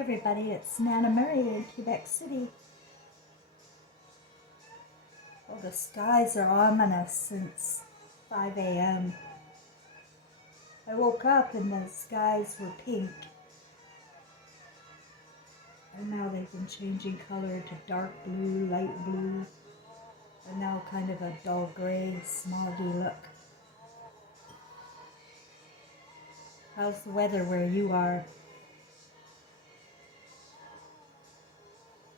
everybody, it's Nana Murray in Quebec City. Well, the skies are ominous since 5 a.m. I woke up and the skies were pink. And now they've been changing color to dark blue, light blue, and now kind of a dull gray, smoggy look. How's the weather where you are?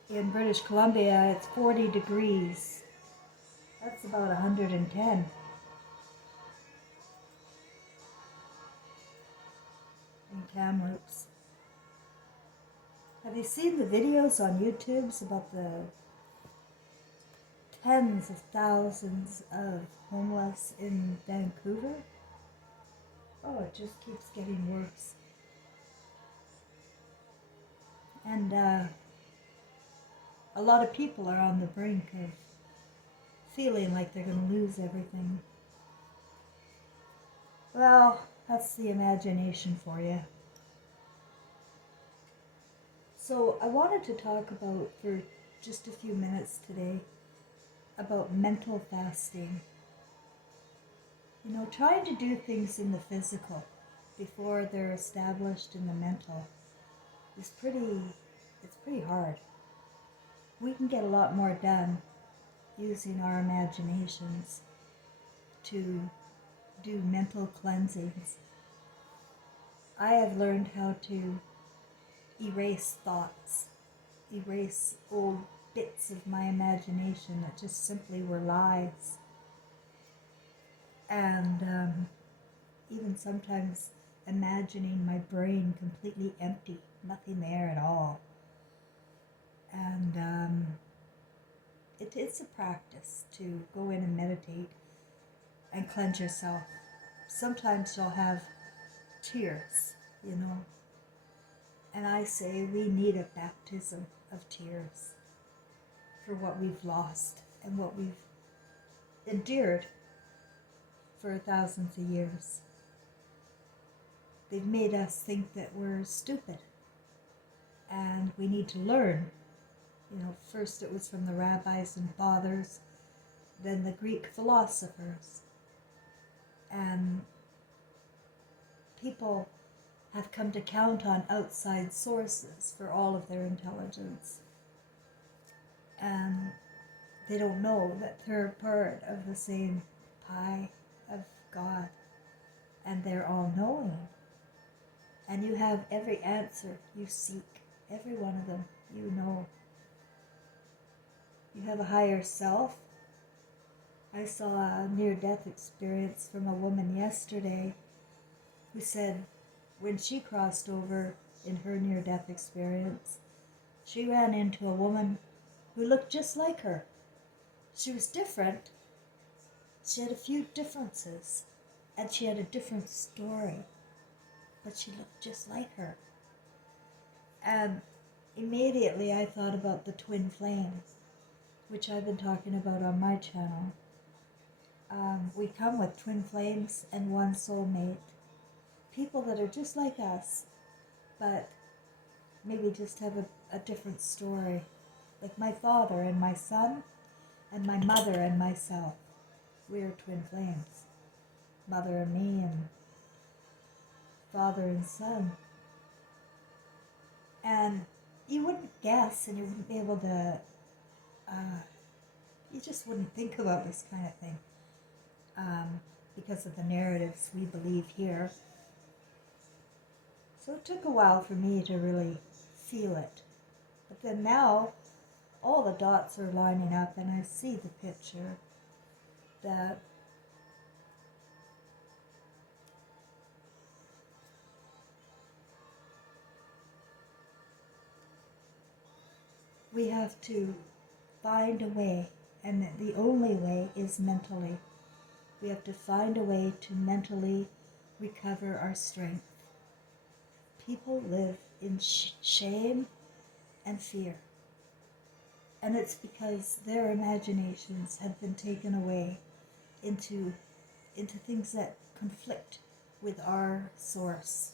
In British Columbia, it's 40 degrees. That's about 110. In Kamloops. Have you seen the videos on YouTube about the tens of thousands of homeless in Vancouver? Oh, it just keeps getting worse. And a lot of people are on the brink of feeling like they're going to lose everything. Well, that's the imagination for you. So I wanted to talk about, for just a few minutes today, about mental fasting. You know, trying to do things in the physical before they're established in the mental is pretty hard. We can get a lot more done using our imaginations to do mental cleansings. I have learned how to erase thoughts, erase old bits of my imagination that just simply were lies. And even sometimes imagining my brain completely empty, nothing there at all. And it's a practice to go in and meditate and cleanse yourself. Sometimes you'll have tears, you know. And I say we need a baptism of tears for what we've lost and what we've endured for thousands of years. They've made us think that we're stupid and we need to learn. You know, first it was from the rabbis and fathers, then the Greek philosophers. And people have come to count on outside sources for all of their intelligence. And they don't know that they're part of the same pie of God. And they're all-knowing. And you have every answer you seek. Every one of them you know. You have a higher self. I saw a near-death experience from a woman yesterday who said when she crossed over in her near-death experience, she ran into a woman who looked just like her. She was different. She had a few differences, and she had a different story, but she looked just like her. And immediately I thought about the twin flames, which I've been talking about on my channel. We come with twin flames and one soulmate. People that are just like us, but maybe just have a different story. Like my father and my son, and my mother and myself. We are twin flames. Mother and me, and father and son. And you wouldn't guess, and you wouldn't be able to, you just wouldn't think about this kind of thing. Because of the narratives we believe here. So it took a while for me to really feel it. But then now, all the dots are lining up and I see the picture that we have to find a way, and that the only way is mentally. We have to find a way to mentally recover our strength. People live in shame and fear. And it's because their imaginations have been taken away into things that conflict with our source.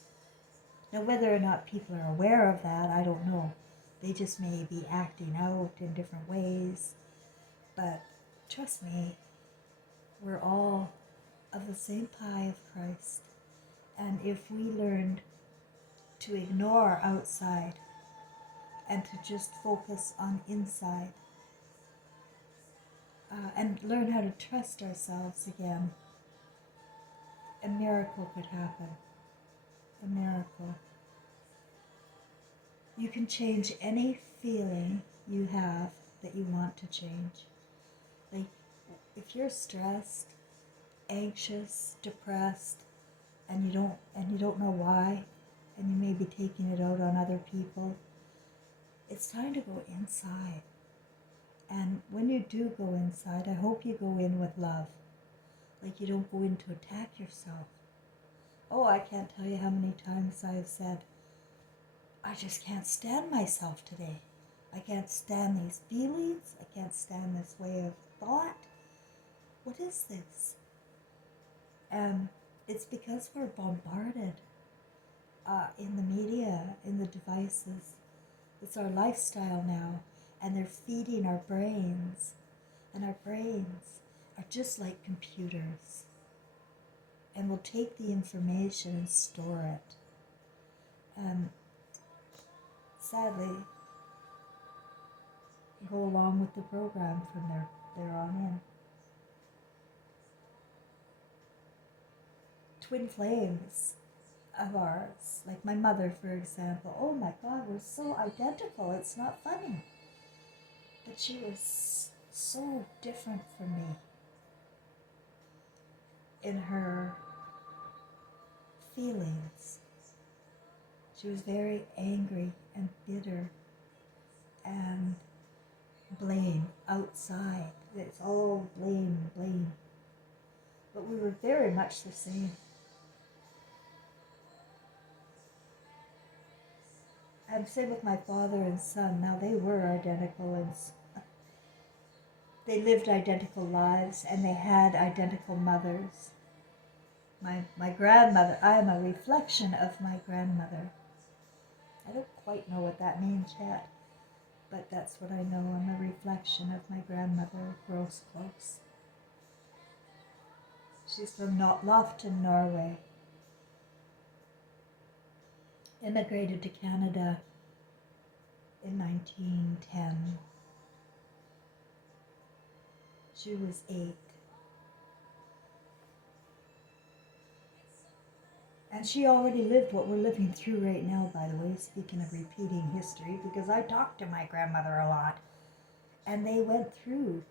Now, whether or not people are aware of that, I don't know. They just may be acting out in different ways. But trust me, we're all of the same pie of Christ. And if we learned to ignore outside and to just focus on inside, and learn how to trust ourselves again, a miracle could happen. A miracle. You can change any feeling you have that you want to change. Like, if you're stressed, anxious, depressed, and you don't know why, and you may be taking it out on other people, it's time to go inside. And when you do go inside, I hope you go in with love. Like, you don't go in to attack yourself. Oh, I can't tell you how many times I've said, I just can't stand myself today. I can't stand these feelings. I can't stand this way of thought. What is this? And it's because we're bombarded in the media, in the devices. It's our lifestyle now, and they're feeding our brains. And our brains are just like computers. And will take the information and store it. And sadly, go along with the program from there on in. Twin flames of ours, like my mother, for example. Oh my God, we're so identical. It's not funny. But she was so different from me in her feelings. She was very angry and bitter and blame outside. It's all blame, blame. But we were very much the same. I'm same with my father and son. Now, they were identical, and they lived identical lives, and they had identical mothers. My grandmother, I am a reflection of my grandmother. I don't quite know what that means yet, but that's what I know. I'm a reflection of my grandmother, Gross Close. She's from Lofton, Norway. Immigrated to Canada in 1910. She was 8. And she already lived what we're living through right now, by the way, speaking of repeating history, because I talked to my grandmother a lot. And they went through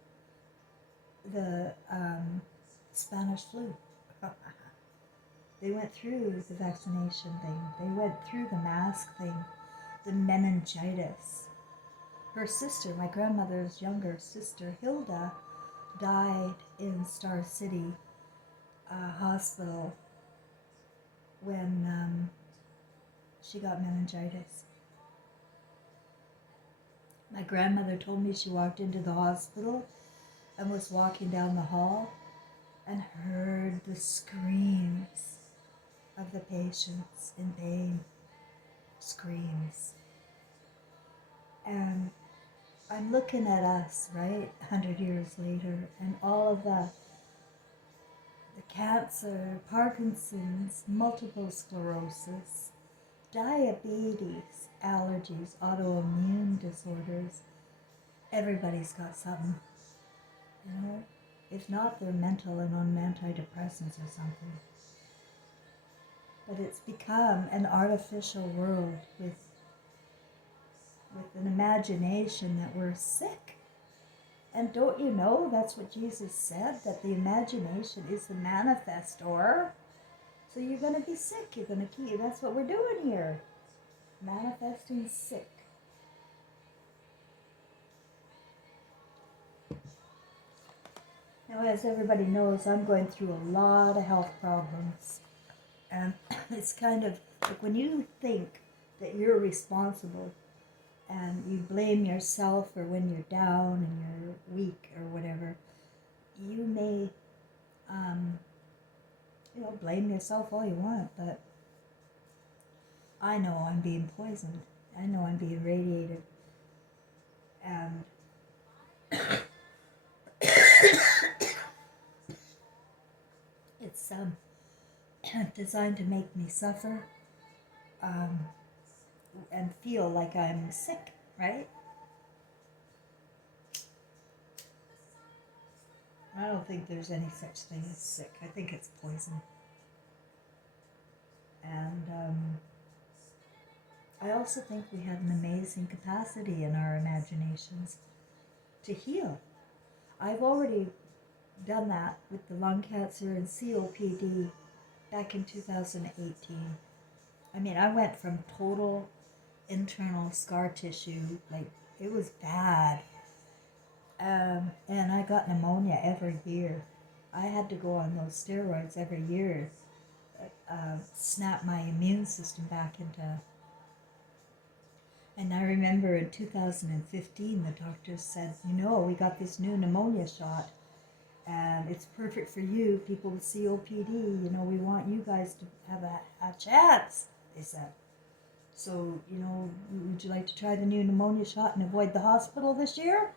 the Spanish flu. They went through the vaccination thing. They went through the mask thing, the meningitis. Her sister, my grandmother's younger sister, Hilda, died in Star City Hospital when she got meningitis. My grandmother told me she walked into the hospital and was walking down the hall and heard the screams of the patients in pain. Screams. And I'm looking at us, right, 100 years later, and all of the cancer, Parkinson's, multiple sclerosis, diabetes, allergies, autoimmune disorders. Everybody's got something, you know? If not, they're mental and on antidepressants or something. But it's become an artificial world with an imagination that we're sick. And don't you know that's what Jesus said, that the imagination is the manifestor? So you're going to be sick. You're going to keep. That's what we're doing here. Manifesting sick. Now, as everybody knows, I'm going through a lot of health problems. And it's kind of like when you think that you're responsible and you blame yourself for when you're down and you're weak or whatever, you may, blame yourself all you want, but I know I'm being poisoned. I know I'm being radiated. And it's designed to make me suffer um, and feel like I'm sick, right? I don't think there's any such thing as sick. I think it's poison. And I also think we have an amazing capacity in our imaginations to heal. I've already done that with the lung cancer and COPD back in 2018. I mean, I went from total internal scar tissue, like it was bad, and I got pneumonia every year. I had to go on those steroids every year, snap my immune system back into. And I remember in 2015, the doctors said, we got this new pneumonia shot, and it's perfect for you, people with COPD. We want you guys to have a chance, they said. So, would you like to try the new pneumonia shot and avoid the hospital this year?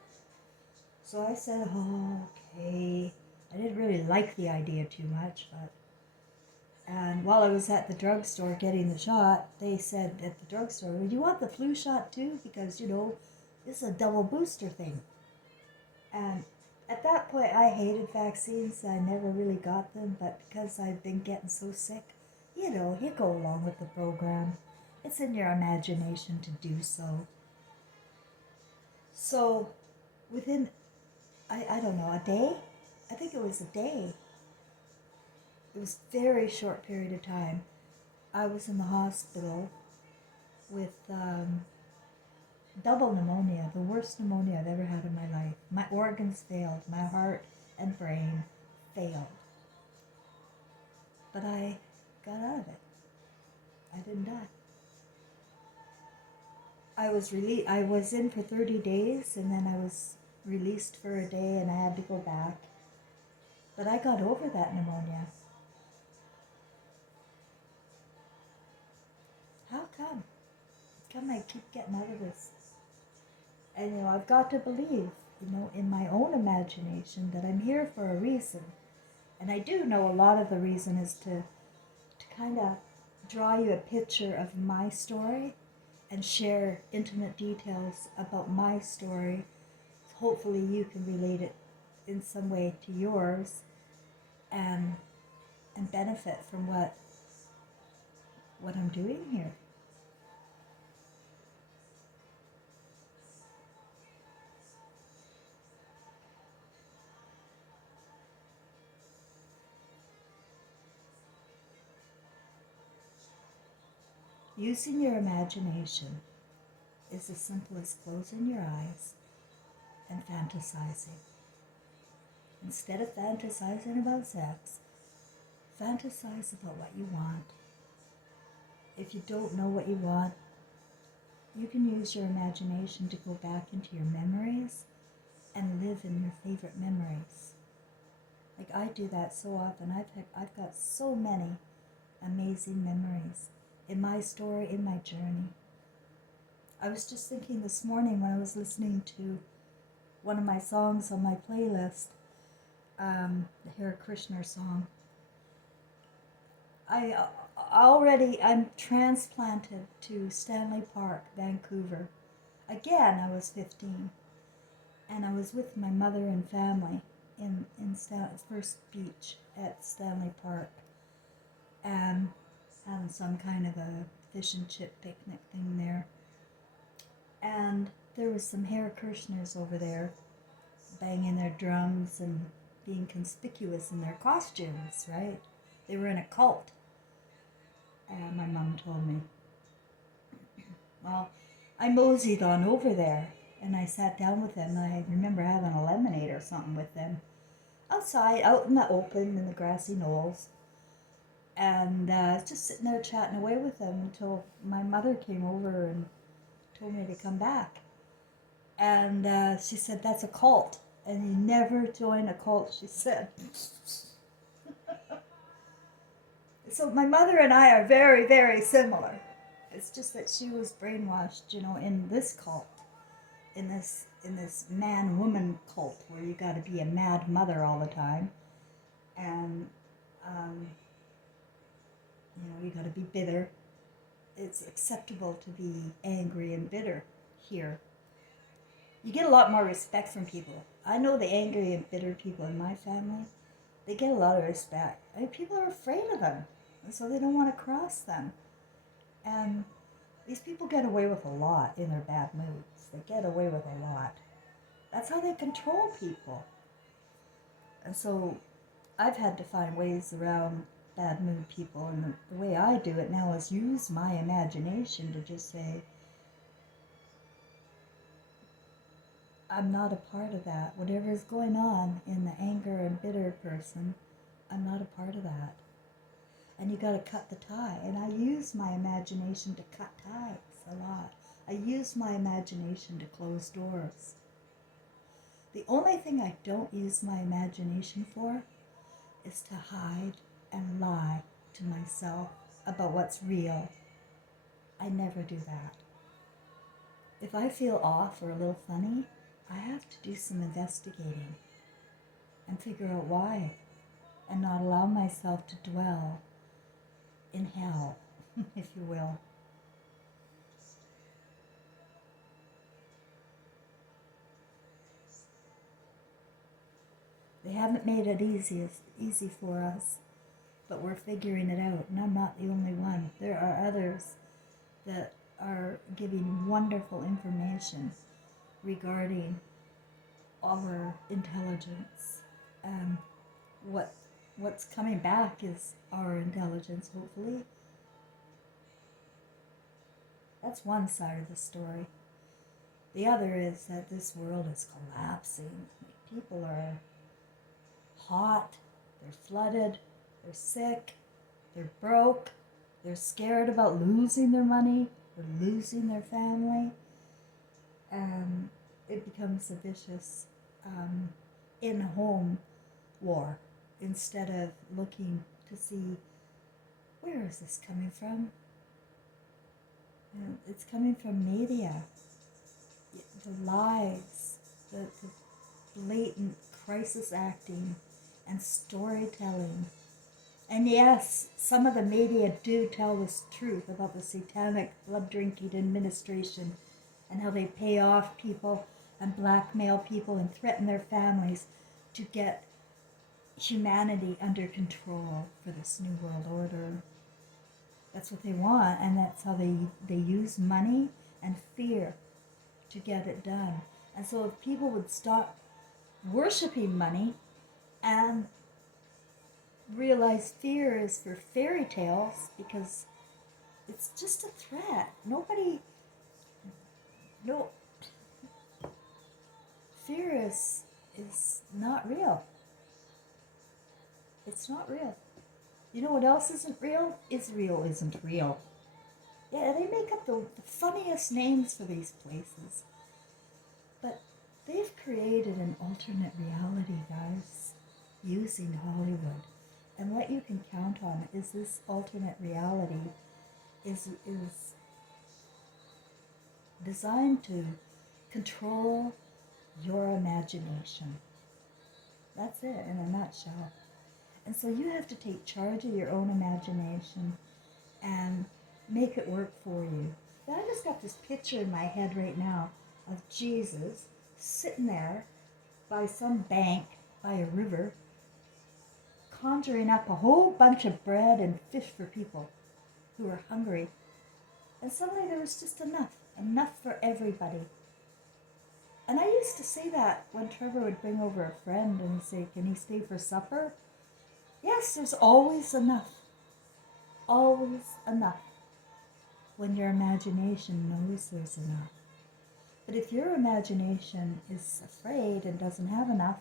So I said, oh, okay. I didn't really like the idea too much, but. And while I was at the drugstore getting the shot, they said at the drugstore, "Do you want the flu shot too? Because, this is a double booster thing." And at that point, I hated vaccines. I never really got them, but because I've been getting so sick, you go along with the program. It's in your imagination to do so. So, within, I don't know, a day? I think it was a day. It was a very short period of time. I was in the hospital with double pneumonia, the worst pneumonia I've ever had in my life. My organs failed, my heart and brain failed. But I got out of it. I didn't die. I was in for 30 days, and then I was released for a day, and I had to go back. But I got over that pneumonia. How come? How come I keep getting out of this? And I've got to believe, in my own imagination that I'm here for a reason. And I do know a lot of the reason is to kind of draw you a picture of my story and share intimate details about my story. Hopefully you can relate it in some way to yours and benefit from what I'm doing here. Using your imagination is as simple as closing your eyes and fantasizing. Instead of fantasizing about sex, fantasize about what you want. If you don't know what you want, you can use your imagination to go back into your memories and live in your favorite memories. Like I do that so often. I've got so many amazing memories in my story, in my journey. I was just thinking this morning when I was listening to one of my songs on my playlist, the Hare Krishna song. I'm transplanted to Stanley Park, Vancouver. Again, I was 15, and I was with my mother and family in First Beach at Stanley Park, and having some kind of a fish and chip picnic thing there. And there was some Hare Krishnas over there, banging their drums and being conspicuous in their costumes, right? They were in a cult. And my mom told me. Well, I moseyed on over there, and I sat down with them. I remember having a lemonade or something with them. Outside, out in the open, in the grassy knolls. And just sitting there chatting away with them until my mother came over and told me to come back. And she said, "That's a cult. And you never join a cult," she said. So my mother and I are very, very similar. It's just that she was brainwashed, in this cult, in this man-woman cult where you got to be a mad mother all the time, and um, you got to be bitter. It's acceptable to be angry and bitter here. You get a lot more respect from people. I know the angry and bitter people in my family, they get a lot of respect. I mean, people are afraid of them, and so they don't want to cross them. And these people get away with a lot in their bad moods. They get away with a lot. That's how they control people. And so I've had to find ways around bad mood people, and the way I do it now is use my imagination to just say, I'm not a part of that. Whatever is going on in the anger and bitter person, I'm not a part of that. And you got to cut the tie. And I use my imagination to cut ties a lot. I use my imagination to close doors. The only thing I don't use my imagination for is to hide and lie to myself about what's real. I never do that. If I feel off or a little funny, I have to do some investigating and figure out why, and not allow myself to dwell in hell, if you will. They haven't made it easy for us, but we're figuring it out, and I'm not the only one. There are others that are giving wonderful information regarding our intelligence. What's coming back is our intelligence, hopefully. That's one side of the story. The other is that this world is collapsing. People are hot, they're flooded, they're sick, they're broke, they're scared about losing their money or losing their family. And it becomes a vicious in-home war instead of looking to see, where is this coming from? It's coming from media, the lies, the blatant crisis acting and storytelling. And yes, some of the media do tell the truth about the satanic blood-drinking administration and how they pay off people and blackmail people and threaten their families to get humanity under control for this new world order. That's what they want, and that's how they use money and fear to get it done. And so if people would stop worshiping money and realize fear is for fairy tales, because it's just a threat. Fear is not real. It's not real. You know what else isn't real? Israel isn't real. Yeah, they make up the funniest names for these places. But they've created an alternate reality, guys, using Hollywood. And what you can count on is this alternate reality is designed to control your imagination. That's it in a nutshell. And so you have to take charge of your own imagination and make it work for you. But I just got this picture in my head right now of Jesus sitting there by some bank, by a river, conjuring up a whole bunch of bread and fish for people who were hungry. And suddenly there was just enough for everybody. And I used to say that when Trevor would bring over a friend and he'd say, can he stay for supper? Yes, there's always enough. Always enough. When your imagination knows there's enough. But if your imagination is afraid and doesn't have enough,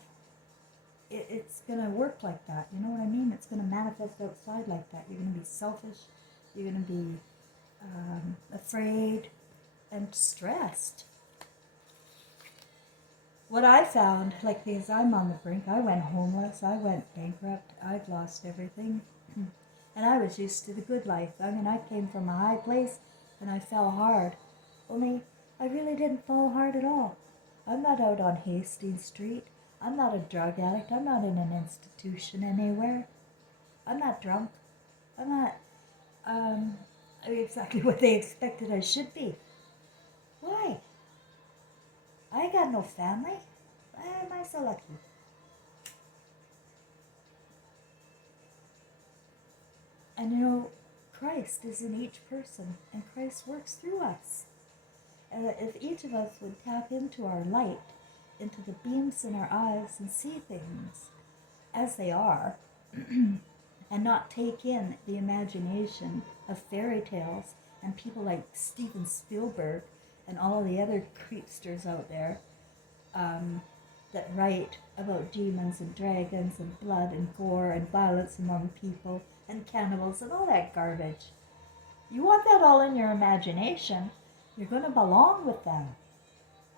it's going to work like that. You know what I mean? It's going to manifest outside like that. You're going to be selfish. You're going to be afraid and stressed. What I found, like, because I'm on the brink, I went homeless, I went bankrupt, I'd lost everything. And I was used to the good life. I mean, I came from a high place and I fell hard. Only I really didn't fall hard at all. I'm not out on Hastings Street. I'm not a drug addict. I'm not in an institution anywhere. I'm not drunk. I'm not exactly what they expected I should be. Why? I got no family. Why am I so lucky? And Christ is in each person, and Christ works through us. And if each of us would tap into our light, into the beams in our eyes, and see things as they are, and not take in the imagination of fairy tales and people like Steven Spielberg and all of the other creepsters out there that write about demons and dragons and blood and gore and violence among people and cannibals and all that garbage. You want that all in your imagination, you're going to belong with them.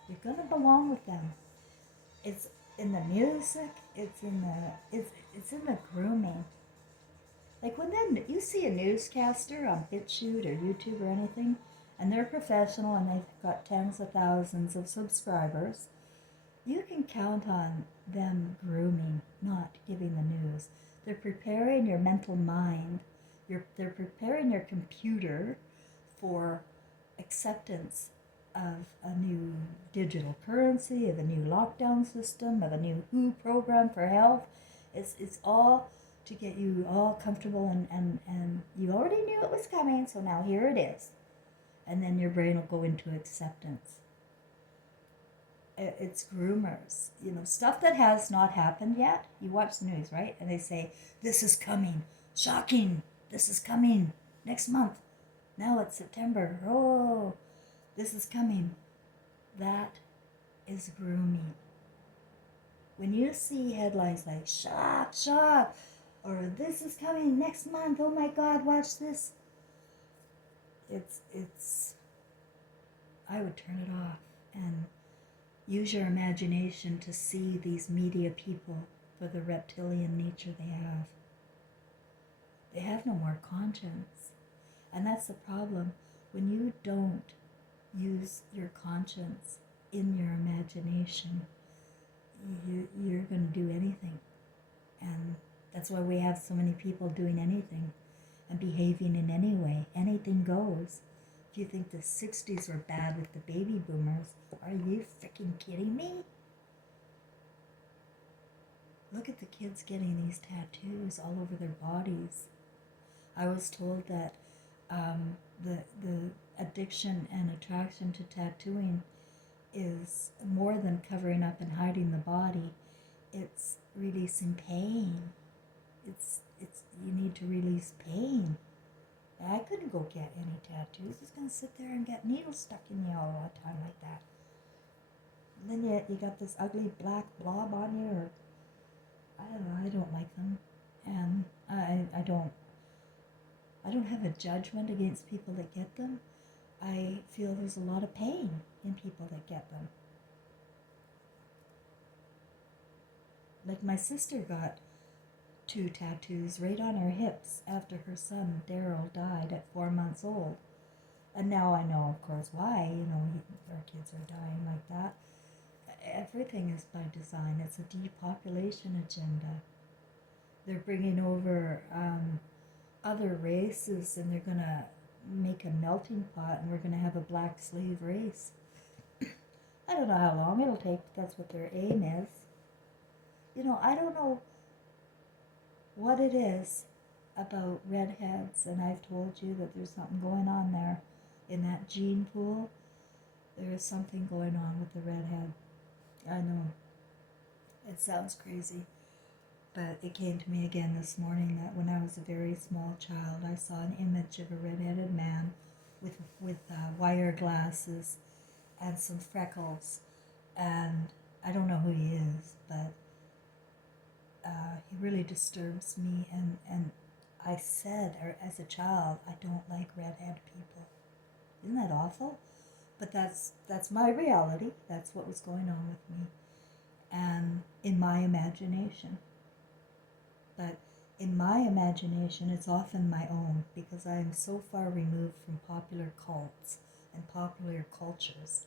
You're going to belong with them. It's in the music, it's in the grooming. Like when then you see a newscaster on BitChute or YouTube or anything, and they're professional and they've got tens of thousands of subscribers, you can count on them grooming, not giving the news. They're preparing your mental mind. They're preparing your computer for acceptance of a new digital currency, of a new lockdown system, of a new WHO program for health. It's all to get you all comfortable and you already knew it was coming, so now here it is. And then your brain will go into acceptance. It's groomers, stuff that has not happened yet. You watch the news, right? And they say, this is coming, shocking, this is coming next month. Now it's September, oh, this is coming. That is grooming. When you see headlines like, shock, shock, or this is coming next month, oh my God, watch this. I would turn it off and use your imagination to see these media people for the reptilian nature they have. They have no more conscience. And that's the problem. When you don't use your conscience in your imagination, you're going to do anything. And that's why we have so many people doing anything and behaving in any way. Anything goes. If you think the 60s were bad with the baby boomers, are you freaking kidding me? Look at the kids getting these tattoos all over their bodies. I was told that the addiction and attraction to tattooing is more than covering up and hiding the body. It's releasing pain. It's you need to release pain. I couldn't go get any tattoos. I was going to sit there and get needles stuck in you all the time like that. And then you got this ugly black blob on you, or I don't know, I don't like them. And I don't have a judgment against people that get them. I feel there's a lot of pain in people that get them. Like my sister got 2 tattoos right on her hips after her son Daryl died at 4 months old. And now I know, of course, why, our kids are dying like that. Everything is by design. It's a depopulation agenda. They're bringing over other races, and they're going to make a melting pot, and we're going to have a black slave race. I don't know how long it'll take, but that's what their aim is. I don't know what it is about redheads, and I've told you that there's something going on there in that gene pool. There is something going on with the redhead. I know it sounds crazy, but it came to me again this morning that when I was a very small child, I saw an image of a redheaded man with wire glasses and some freckles, and I don't know who he is, but he really disturbs me, and I said, or as a child, I don't like redhead people. Isn't that awful? But that's my reality. That's what was going on with me, and in my imagination. But in my imagination, it's often my own because I am so far removed from popular cults and popular cultures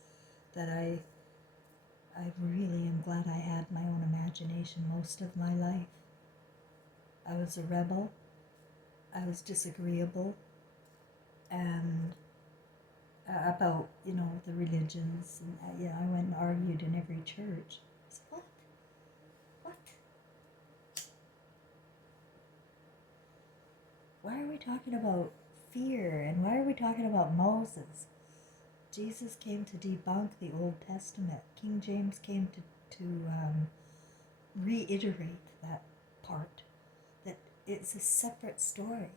that I really am glad I had my own imagination most of my life. I was a rebel, I was disagreeable, and about, the religions, and I went and argued in every church. So what? Why are we talking about fear, and why are we talking about Moses? Jesus came to debunk the Old Testament. King James came to reiterate that part, that it's a separate story.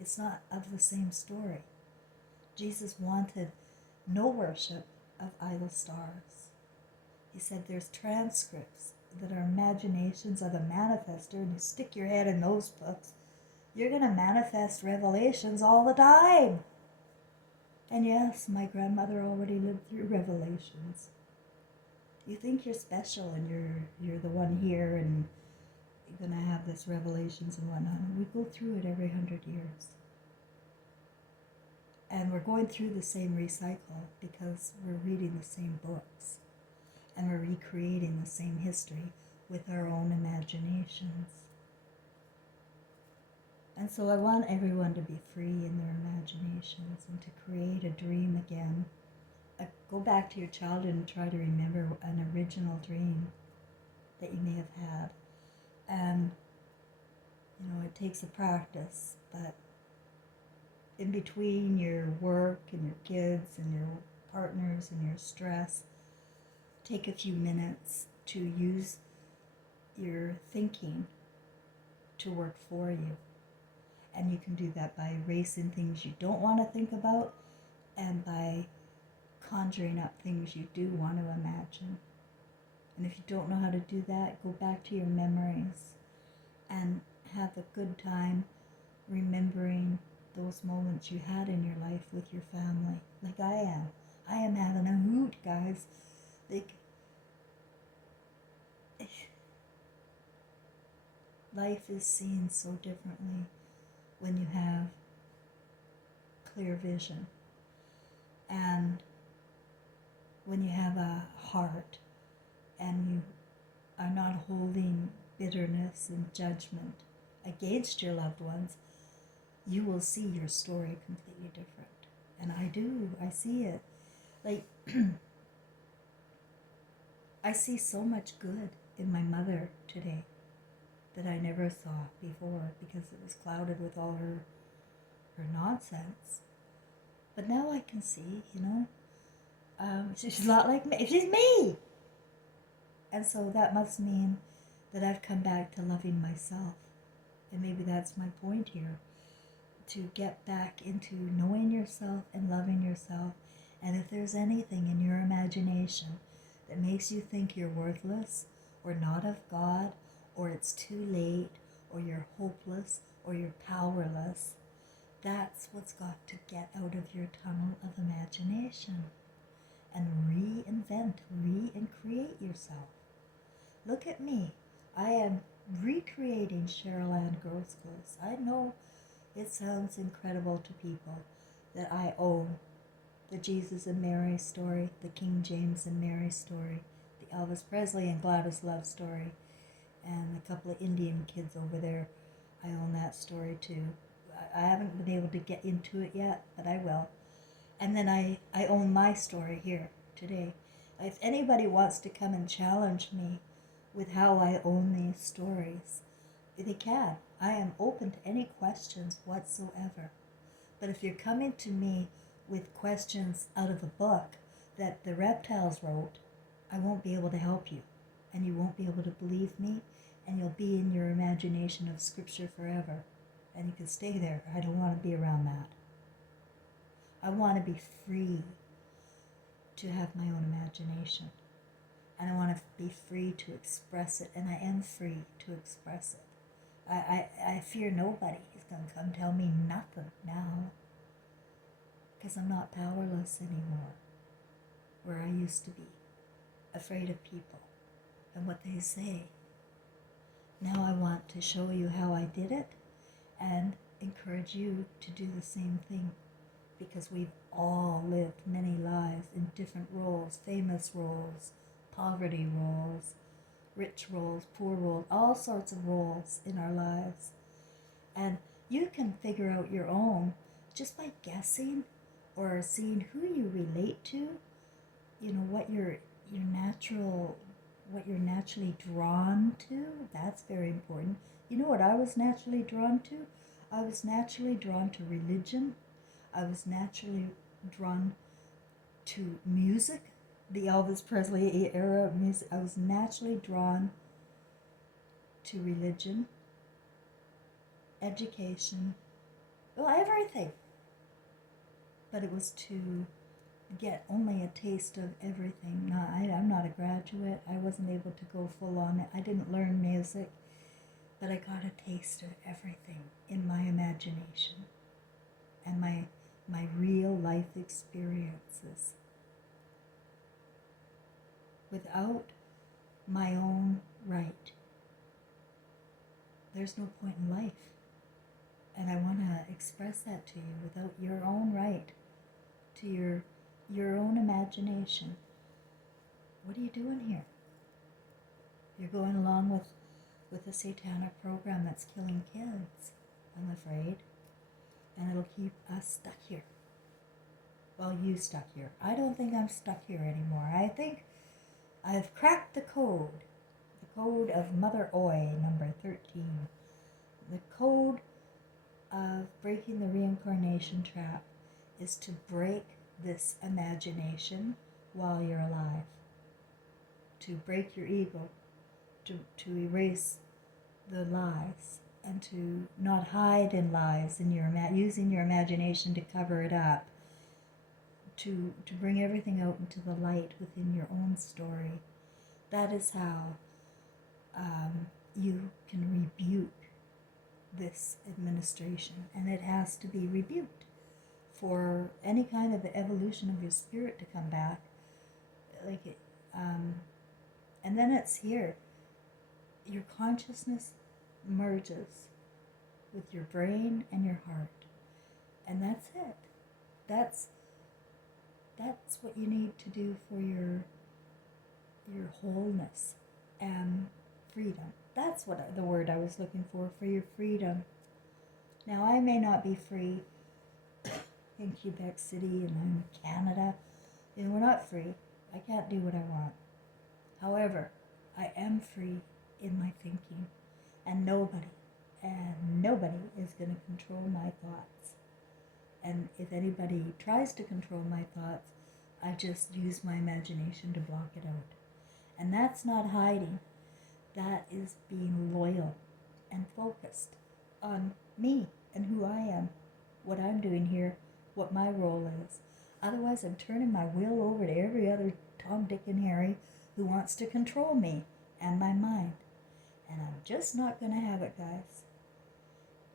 It's not of the same story. Jesus wanted no worship of idol stars. He said there's transcripts that are imaginations of a manifester, and you stick your head in those books, you're going to manifest revelations all the time. And yes, my grandmother already lived through revelations. You think you're special and you're the one here and you're going to have this revelations and whatnot. We go through it every 100 years. And we're going through the same recycle because we're reading the same books. And we're recreating the same history with our own imaginations. And so I want everyone to be free in their imaginations and to create a dream again. Go back to your childhood and try to remember an original dream that you may have had. And, it takes a practice, but in between your work and your kids and your partners and your stress, take a few minutes to use your thinking to work for you. And you can do that by erasing things you don't want to think about and by conjuring up things you do want to imagine. And if you don't know how to do that, go back to your memories and have a good time remembering those moments you had in your life with your family, like I am. I am having a hoot, guys. Life is seen so differently when you have clear vision and when you have a heart and you are not holding bitterness and judgment against your loved ones, you will see your story completely different. And I see it. Like, I see so much good in my mother today that I never saw before because it was clouded with all her nonsense. But now I can see, she's a lot like me. She's me! And so that must mean that I've come back to loving myself. And maybe that's my point here. To get back into knowing yourself and loving yourself. And if there's anything in your imagination that makes you think you're worthless or not of God, or it's too late, or you're hopeless, or you're powerless, that's what's got to get out of your tunnel of imagination and reinvent, create yourself. Look at me. I am recreating Cheryl Ann Groskos. I know it sounds incredible to people that I own the Jesus and Mary story, the King James and Mary story, the Elvis Presley and Gladys Love story, and a couple of Indian kids over there. I own that story too. I haven't been able to get into it yet, but I will. And then I own my story here today. If anybody wants to come and challenge me with how I own these stories, they can. I am open to any questions whatsoever. But if you're coming to me with questions out of a book that the reptiles wrote, I won't be able to help you. And you won't be able to believe me, and you'll be in your imagination of Scripture forever. And you can stay there. I don't want to be around that. I want to be free to have my own imagination. And I want to be free to express it, and I am free to express it. I fear nobody is going to come tell me nothing now, because I'm not powerless anymore, where I used to be, afraid of people and what they say. Now I want to show you how I did it, and encourage you to do the same thing, because we've all lived many lives in different roles, famous roles, poverty roles, rich roles, poor roles, all sorts of roles in our lives. And you can figure out your own just by guessing or seeing who you relate to, what what you're naturally drawn to. That's very important. You know what I was naturally drawn to? I was naturally drawn to religion. I was naturally drawn to music, the Elvis Presley era of music. I was naturally drawn to religion, education, well, everything. But it was to get only a taste of everything. I'm not a graduate. I wasn't able to go full on it. I didn't learn music, but I got a taste of everything in my imagination and my real life experiences. Without my own right, there's no point in life. And I want to express that to you. Without your own right to your own imagination, what are you doing here? You're going along with a satanic program that's killing kids, I'm afraid. And it'll keep us stuck here. Well, you stuck here. I don't think I'm stuck here anymore. I think I've cracked the code of Mother Oi, number 13. The code of breaking the reincarnation trap is to break this imagination while you're alive, to break your ego, to erase the lies, and to not hide in lies in using your imagination to cover it up, to bring everything out into the light within your own story. That is how you can rebuke this administration, and it has to be rebuked for any kind of evolution of your spirit to come back. And then it's here. Your consciousness merges with your brain and your heart, and that's it. That's what you need to do for your wholeness and freedom. That's what the word I was looking for your freedom. Now, I may not be free in Quebec City and in Canada. We're not free. I can't do what I want. However, I am free in my thinking, and nobody is going to control my thoughts. And if anybody tries to control my thoughts, I just use my imagination to block it out. And that's not hiding. That is being loyal and focused on me and who I am, what I'm doing here, what my role is. Otherwise, I'm turning my will over to every other Tom, Dick, and Harry who wants to control me and my mind. And I'm just not going to have it, guys.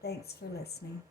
Thanks for listening.